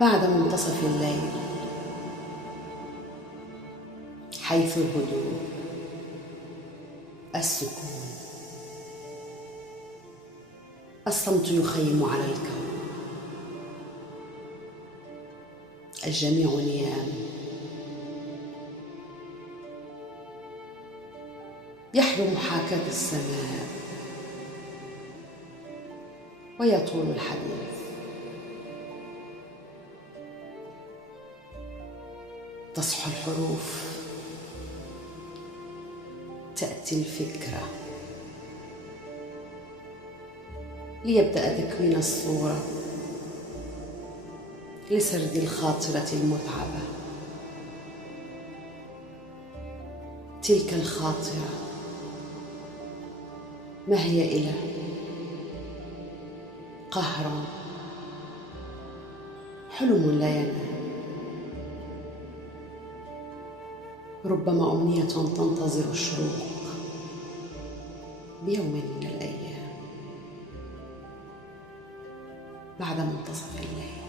بعد منتصف الليل، حيث الهدوء، السكون، الصمت يخيم على الكون، الجميع نيام، يحلو محاكاة السماء ويطول الحديث. تصحو الحروف، تأتي الفكرة ليبدأ تكوين الصورة لسرد الخاطرة المتعبة. تلك الخاطرة ما هي إلا قهر، حلم لا ينام، ربما أمنية تنتظر الشروق بيوم من الأيام بعد منتصف الليل.